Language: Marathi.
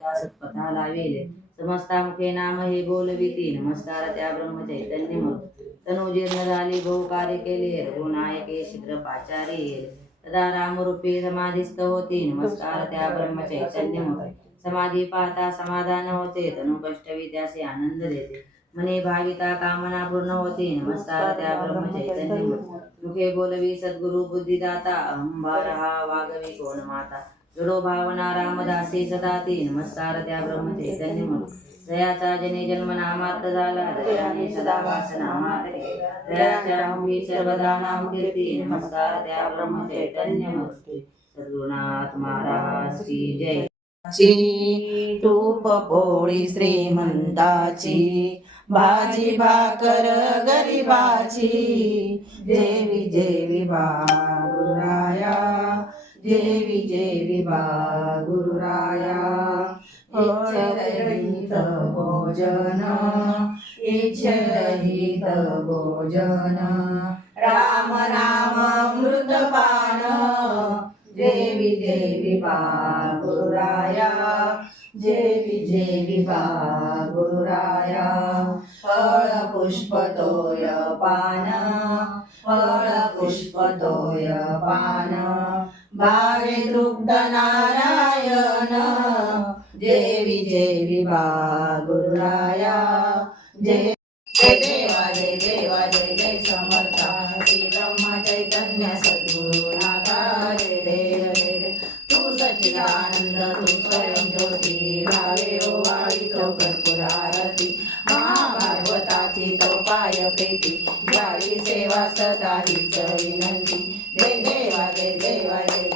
सत्पथा लावेल समस्तामुखे नाम हे बोलविती. नमस्कार त्या ब्रह्म चैतन्य तनु झाली बहु कार्य केले. रघुनायके शीघ्र पाचारी तदा रामरूपी समाधीस्थ होती. नमस्कार त्या ब्रह्म चैतन्य समाधी पाहता समाधान होते. तनु कष्टवी त्यासे आनंद देते. मने भाविता कामना पूर्ण होती नमस्कार त्या ब्रह्मचैतन्य मुखे बोलवी सद्गुरु बुद्धिदाता अहंभार हा वागवी कोण माता जडो भावना रामदासी सदा ती नमस्कार त्या ब्रह्मचैतन्य दयाचा जने जन्म नामात झाला दयाने सदा वास नामात दयाच्या हमी सर्वदा नाम कीर्ती नमस्कार त्या ब्रह्मचैतन्य मूर्ती सद्गुरुनाथ महाराज की जय। ची तूप पोळी श्रीमंताची। भाजी भाकर गरीबाची. देवी जेवी बा गुरुराया देवी जेवी बा गुरुराया इच्छरहित भोजन इच्छरहित भोजन. राम नाम मृतपान देवी देवी बा गुरुराया देवी देवी गुरुराया फळ पान फळ पुष्प पान भावे तृप्त नारायण देवी देवी बा गुरुराया. जय जय देवा जय देवा जय जय समर्था. श्री ब्रह्म चैतन्य सद्गुरु नाथा जय देव जय. तू सचिदानंद तू स्वयं ज्योती. भावे हो, ओ वाळी तो कर्पुरारती प्रीती. घ्यावी सेवा सदा हीच विनंती. जय देवा जय देवा जय